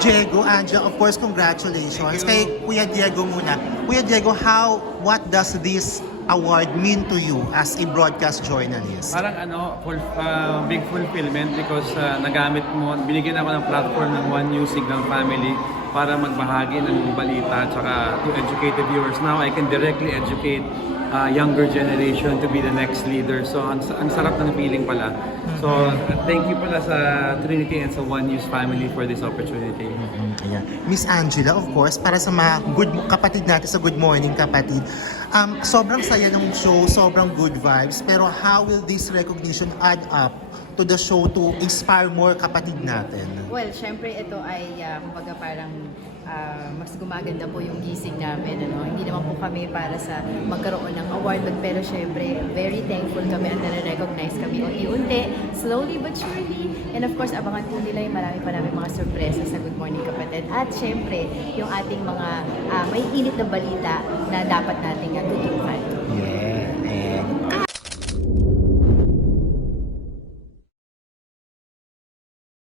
Diego, Angela, of course, congratulations. Kay Kuya Diego muna. Kuya Diego, what does this award mean to you as a broadcast journalist? Parang big fulfillment because nagamit mo, binigyan ako ng platform ng One News Signal family para magbahagi ng balita at saka to educate the viewers. Now I can directly educate younger generation to be the next leader. So ang sarap ng feeling pala. So thank you pala sa Trinity and sa One News family for this opportunity. Ayan. Miss Angela, of course, para sa mga good kapatid natin sa Good Morning Kapatid, sobrang saya ng show, sobrang good vibes, pero how will this recognition add up to the show to inspire more kapatid natin? Well, syempre ito ay kumbaga parang mas gumaganda po yung gising namin. Hindi naman po kami para sa magkaroon ng award, pero syempre very thankful kami at nare-recognize kami unti-unti, slowly but surely. And of course, abangan po nila yung marami pa namin mga sorpresa sa Good Morning Kapatid. At syempre, yung ating mga may init na balita na dapat nating tutukan.